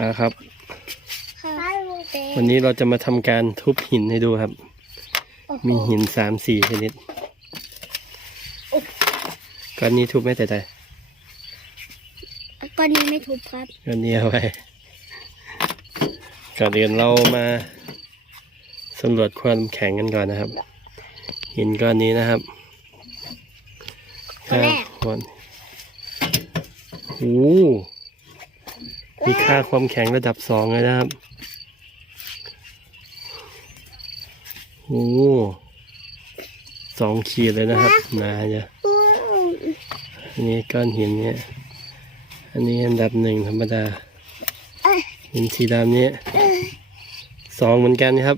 นะครับครับ วันนี้เราจะมาทำการทุบหินให้ดูครับ มีหินสามสี่ชนิดก้อนนี้ทุบไม่แต่ใจก้อนนี้ไม่ทุบครับก้อนนี้เอาไว้ก่อนอื่นเรามาสำรวจความแข็งกันก่อนนะครับ หินก้อนนี้นะครับตัวแรกก้อนโอ้โห มีค่าความแข็งระดับสองเลยนะครับโอ้สองขีดเลยนะครับหนาจ้ะอันนี้ก้อนหินเนี่ย อันนี้อันดับหนึ่งธรรมดาหินสีดำเนี่ยสองเหมือนกันครับ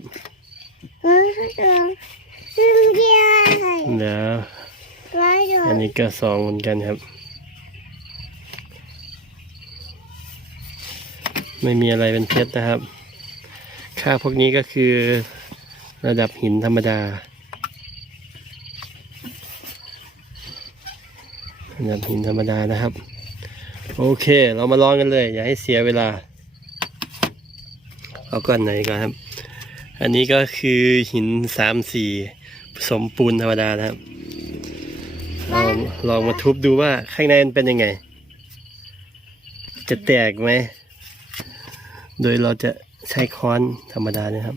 เดี๋ยวอันนี้ก็สองเหมือนกันครับ ไม่มีอะไรเป็นเพชรนะครับ ค่าพวกนี้ก็คือระดับหินธรรมดาระดับหินธรรมดานะครับ โอเค เรามาลองกันเลย อย่าให้เสียเวลา เอาก้อนไหนก่อนครับ อันนี้ก็คือหินสามสี่ผสมปูนธรรมดานะครับลองลองมาทุบดูว่าข้างในมันเป็นยังไง จะแตกไหม โดยเราจะใช้ค้อนธรรมดาเนี่ยครับ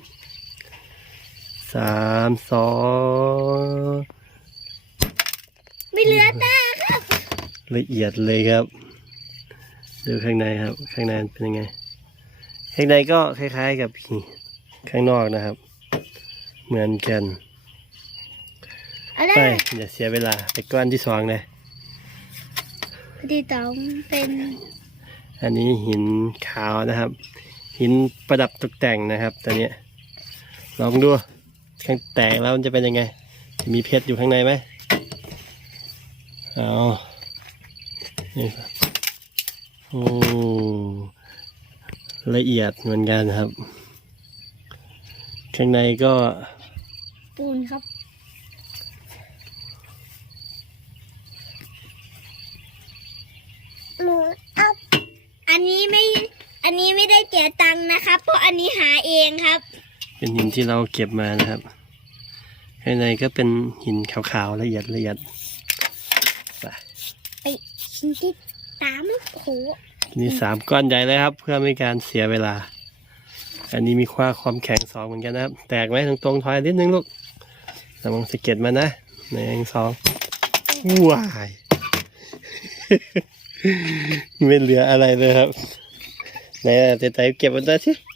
สามสองไม่เหลือตาครับละเอียดเลยครับ ดูข้างในครับ ข้างในมันเป็นยังไง ข้างในก็คล้ายๆกับข้างนอกนะครับ เหมือนกันเอาได้ไปอย่าเสียเวลาไปก้อนที่สองเลยที่สองเป็น อันนี้หินขาวนะครับ หินประดับตกแต่งนะครับตัวนี้ลองดูข้างแตกแล้วมันจะเป็นยังไง จะมีเพชรอยู่ข้างในไหมเอานี่โอ้ละเอียดเหมือนกันครับ ข้างในก็ ปูนครับเอาอันนี้ไม่ อันนี้ไม่ได้เสียตังค์นะครับ เพราะ อันนี้หาเองครับ เป็นหินที่เราเก็บมานะครับข้างในก็เป็นหินขาวๆละเอียดละเอียดไปไปชิ้นที่สามโอ้โหนี่สามก้อนใหญ่เลยครับ เพื่อไม่ให้การเสียเวลา อันนี้มีค่าความแข็งสองเหมือนกันนะครับ แตกไหมตรงตรงๆถอยนิดนึงลูกระวังสะเก็ดมันนะหนึ่งสองว้ายไม่เหลืออะไรเลยครับไหนอะเต๋เก็บมันได้สิลัก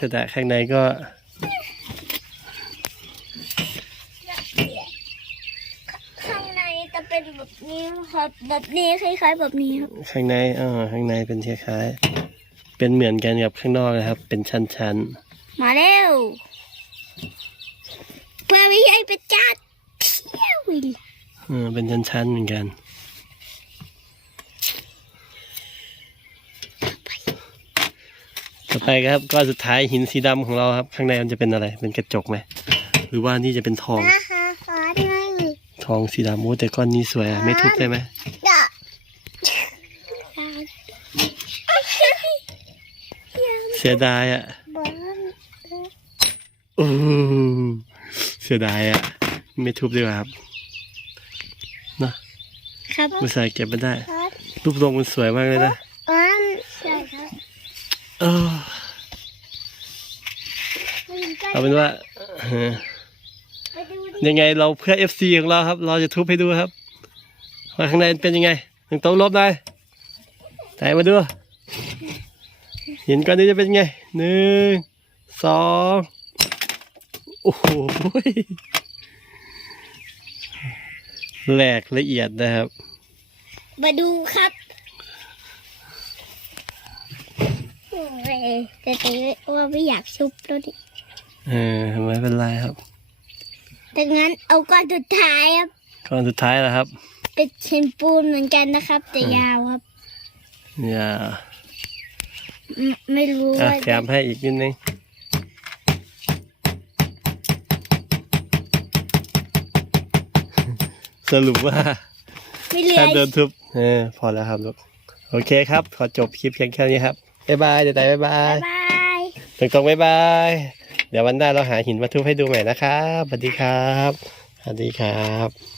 ษณะข้างในก็ ข้างในจะเป็นแบบนี้ครับแบบนี้คล้ายๆแบบนี้ครับข้างในอ่าข้างในเป็นคล้ายๆเป็นเหมือนกันกับข้างนอกนะครับ เป็นชั้นๆมาเร็วเพื่อไม่ให้เป็นจัดเที่ยวอีกเออเป็นชั้นๆเหมือนกัน ต่อ ไปครับก้อนสุดท้ายหินสีดำของเราครับ ข้างในมันจะเป็นอะไร เป็นกระจกไหมหรือว่านี่จะเป็นทอง นะคะขอได้ไหมทองสีดำโอ้แต่ก้อนนี้สวยอะไม่ทุบได้ไหมอย่าเสียดายอะบอลโอ้เสียดายอะไม่ทุบดีกว่าครับนะครับ อุตส่าห์เก็บมาได้ครับรูปทรงมันสวยมากเลยนะอันใช่ครับ เออเอาเป็นว่าเออไปดูดิยังไงเราเพื่อ FC ของเราครับ เราจะทุบให้ดูครับว่าข้างในมันเป็นยังไงหนึ่งโต๊ะลบได้แต่มาดูหินก้อนนี้จะเป็นยังไงหนึ่งสองโอ้โหแหลกละเอียดนะครับ มาดูครับโอ้ย แต่แต่ว่าไม่อยากชุบแล้วดิเออไม่เป็นไรครับแต่งั้นเอาก้อนสุดท้ายครับก้อนสุดท้ายแล้วครับ เป็นชิ้นปูนเหมือนกันนะครับ แต่ยาวครับอย่าอืมไม่รู้อะว่าแถมให้อีกนิดนึงสรุปว่าไม่เหลือถ้าโดนทุบเออพอแล้วครับลูกโอเคครับ ขอจบคลิปเพียงแค่นี้ครับ บ๊ายบายเดี๋ยวไต่บ๊ายบาบ๊ายยบายตรงตรงๆบ๊ายบาย เดี๋ยววันหน้าเราหาหินมาทุบให้ดูใหม่นะครับสวัสดีครับสวัสดีครับ